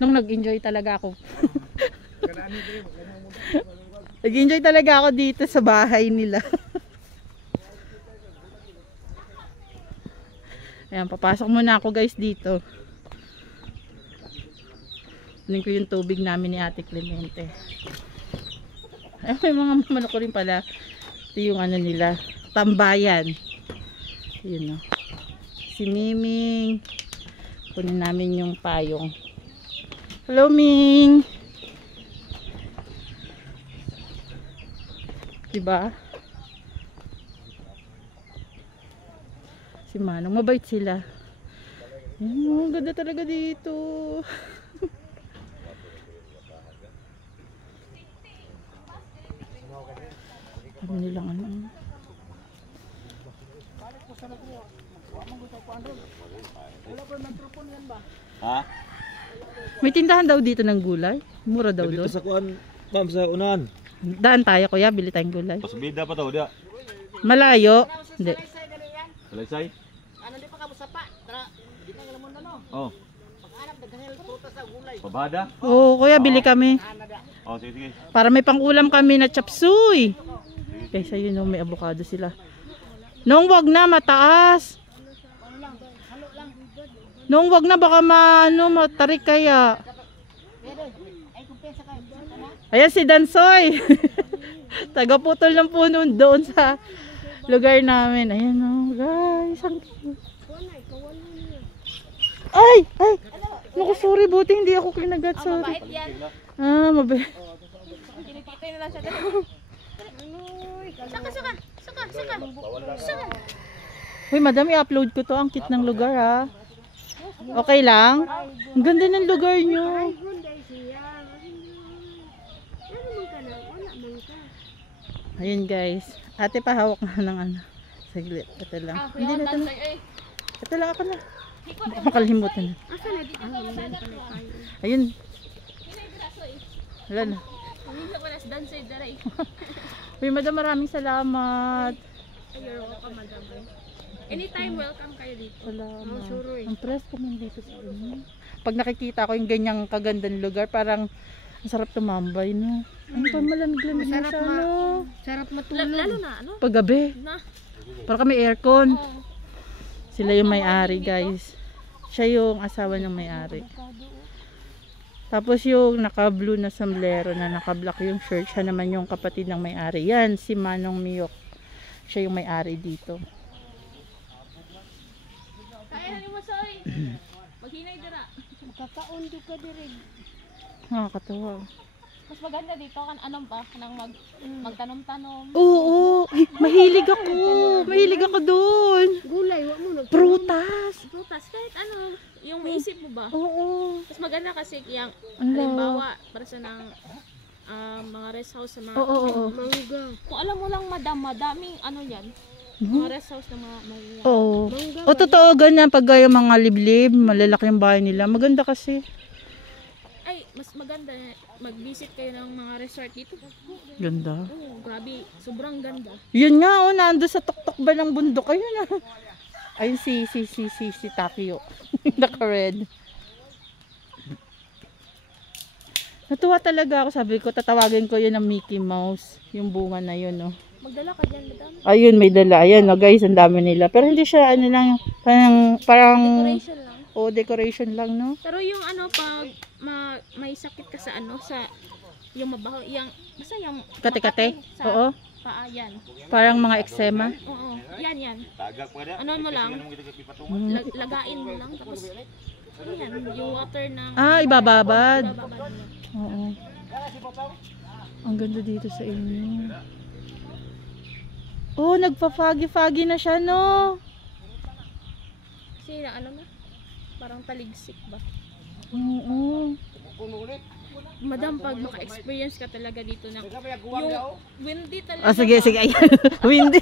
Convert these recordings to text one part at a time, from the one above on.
Nung nag-enjoy talaga ako. Nag-enjoy talaga ako dito sa bahay nila. Ayan, papasok muna ako guys dito. Kunin ko yung tubig namin ni Ate Clemente. Ay, may mga manok ko rin pala. Ito yung ano nila, tambayan. Yun o. Si Miming. Kunin namin yung payong. Hello, Ming! Diba? Si Manong, mabait sila. Ang ganda talaga dito. Ano nilang ano? Ha? May tindahan daw dito ng gulay. Mura daw Dito doon. sa kuan, ma'am, sa unahan. Daan tayo kuya, bili tayong gulay. Pasbida pa to, dia. Malayo. Hindi. Salaysay? Ano di pa ka musapa? Tara, di ka ngalamon na no. Oh. Pag-anap daghang prutas sa gulay. Pabada? Oo, kuya, bili kami. Oh, sige, sige. Para may pangulam kami na chapsuy. Kaysa yun, no, may avocado sila. Nung wag na, mataas. Nung wag na, baka matarik kaya. Ay kumpensa ka. Ayan si Dansoy. Tagaputol ng puno doon sa lugar namin. Ayan o, guys. Ay! Ay! Naku, sorry. Buti hindi ako kinagat. Sorry. Mabait yan. Ah, mabait. Kinikita na lang siya. Saka, saka. Saka, saka. Saka. Uy, madam, i-upload ko to. Ang cute ng lugar, ha. Okay lang? Ang ganda ng lugar nyo. Ayun, guys. Ate, pahawak na ng ano. Saglit. Ito lang. Hindi na ito na. Ito lang ako na. Baka makalimutan na. Ayun. Wala na. Uy, madam, maraming salamat. You're welcome, madam. Anytime welcome kayo dito. Salamat. sure eh. Ang press ko man dito sa inyo. Pag nakikita ko yung ganyang kagandang lugar, parang ang sarap tumambay, no? Ang malamig-lamig na siya, no? Sarap matulog. Lalo na, ano? Paggabi. Na. Para kami aircon. Oh. Sila yung may-ari, guys. Siya yung asawa ng may-ari. Tapos yung naka-blue na sombrero na naka-black yung shirt, siya naman yung kapatid ng may-ari. Yan, si Manong Miyok. Siya yung may-ari dito. Kaya ni mo, soy. Maghinay dira. Magkakaon di ka diri. Nakakatawa. Mas maganda dito kan anong pa kanang magtanom-tanom. Oo, ay, mahilig ako. Mahilig ako doon. Gulay, wa mo Prutas. prutas kahit ano, yung maisip mo ba? Oo. Mas maganda kasi yung Ang halimbawa para sa ng mga rest house sa mga Oo. mangga. Kung alam mo lang madaming ano yan. Mga rest house ng mga mangga. Oo. O totoo ganyan pag yung mga liblib, malalaki yung bahay nila. Maganda kasi. Ay, mas maganda mag-visit kayo ng mga resort dito. Ganda. Oh, grabe, sobrang ganda. Yun nga, oh, nando sa tuktok ba ng bundok? Ayun na. Ayun si Takio. Naka-red. Natuwa talaga ako. Sabi ko, tatawagin ko yun ng Mickey Mouse. Yung bunga na yun, oh. Magdala ka dyan, madam. Ayun, may dala. Ayan, oh, guys, ang dami nila. Pero hindi siya, ano lang, parang Decoration lang. oh, decoration lang, no? Pero yung ano, pag may sakit ka sa ano, sa yung mabaho, yung, basta yung Kate-kate? makati sa Oo. paa, yan. Parang mga eczema. Oo, yan. Tagak pa na. Ano mo lang, lagain mo lang, tapos, yan, yung water ng, Ibababad. bababad mo. Oo. Ang ganda dito sa inyo. Oh, nagpa-foggy-foggy na siya, no? Kasi ano na, parang taligsik ba? Oo. Madam, pag maka-experience ka talaga dito ng yung windy talaga. Oh, sige. Ayan. Windy.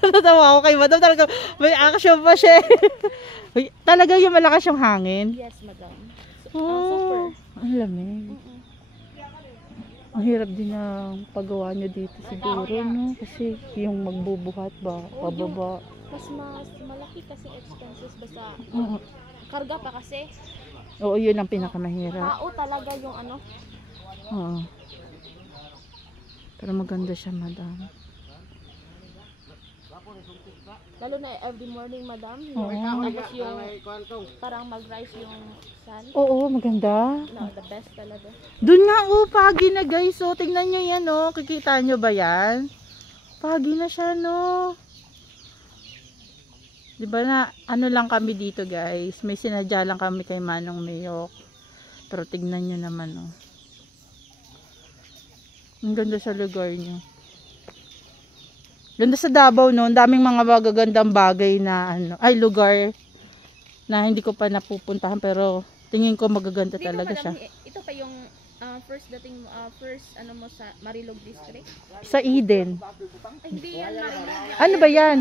Natawa ako kay madam. Talaga, may action pa siya. Uy, talaga yung malakas yung hangin. Yes, madam. Oh, ang lamig. Ang hirap din ang paggawa nyo dito siguro, no? Kasi yung magbubuhat ba, pababa. Mas malaki kasi expenses basta karga pa kasi. Oo, yun ang pinakamahirap. Tao talaga yung ano. Oo. Pero maganda siya, madam. Lalo na every morning, madam. Oo. Tapos yung parang mag-rise yung sun. Oo, maganda. No, the best talaga. Doon nga, pagi na guys. So, tingnan nyo yan, Kikita nyo ba yan? Pagi na siya, Diba na, ano lang kami dito, guys. May sinadya lang kami kay Manong Mayok. Pero tignan nyo naman, Ang ganda sa lugar nyo. Ganda sa Davao, Ang daming mga magagandang bagay na, lugar na hindi ko pa napupuntahan. Pero tingin ko magaganda Dito, talaga madam, siya. ito pa yung first dating mo sa Marilog District. Sa Eden. Ay, hindi yan Marilog. Ano ba yan?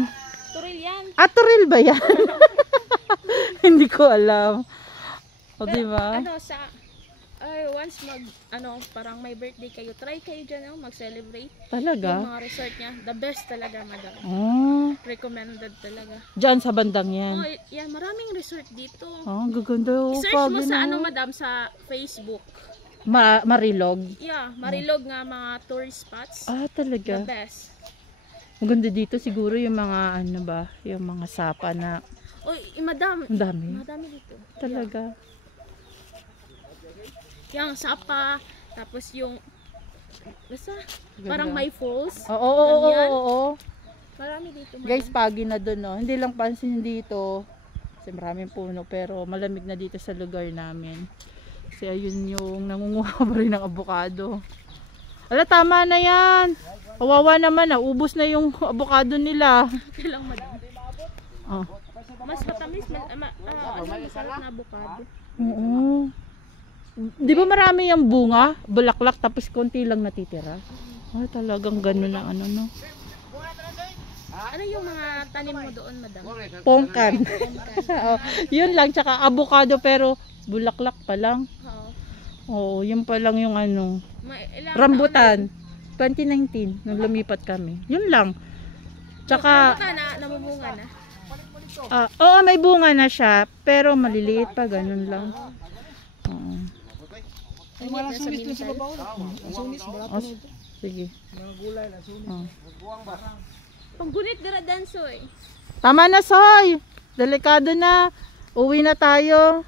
Turil yan. Turil ba yan? Hindi ko alam. O, diba? Once parang may birthday kayo, try kayo dyan, mag-celebrate. Talaga? Yung mga resort niya, the best talaga, madam. Recommended talaga. Diyan sa bandang yan. Oh, yan, maraming resort dito. Ang gaganda. I-search mo sa madam, sa Facebook. Marilog? Yeah, Marilog nga mga tourist spots. Talaga? The best. Maganda dito siguro yung mga yung mga sapa na Oy, madam. ang dami. Madami dito. Talaga. Yung sapa, tapos yung basta Ganda. parang may falls. Oo. Marami dito. Madam. Guys, pagi na doon, Hindi lang pansin dito. Kasi maraming puno pero malamig na dito sa lugar namin. Kasi ayun yung nangunguha pa rin ng avocado. Tama na yan. Kawawa naman, ubos na yung avocado nila. Kailang madam. Mas matamis, masarap na avocado. Oo. Di ba marami yung bunga, bulaklak, tapos konti lang natitira? Talagang ganun ang no? Ano yung mga tanim mo doon, madam? Pongkan. Yun lang, tsaka avocado pero bulaklak pa lang. Oo, yun pa lang yung rambutan. 2019, nung lumipat kami. Yun lang. Tsaka, namumunga na. oo, may bunga na siya, pero maliliit pa, ganun lang. Oo. Wala sumis na sa babaw. Sige. Panggunit dira dansoy. Tama na, Soy. Delikado na. Uwi na tayo.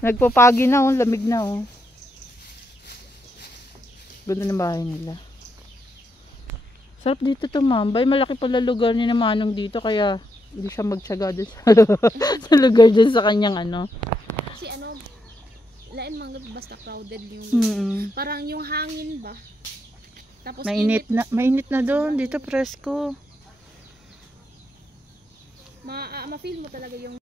Nagpapagi na, lamig na, Ganda ng bahay nila. Sarap dito to, ma'am. Malaki pala lugar ni Manong dito, kaya hindi siya magtiyaga doon sa lugar dyan sa kanyang Kasi lain mga basta crowded yung parang yung hangin ba. Tapos mainit na doon. Dito presko. Ma-feel mo talaga yung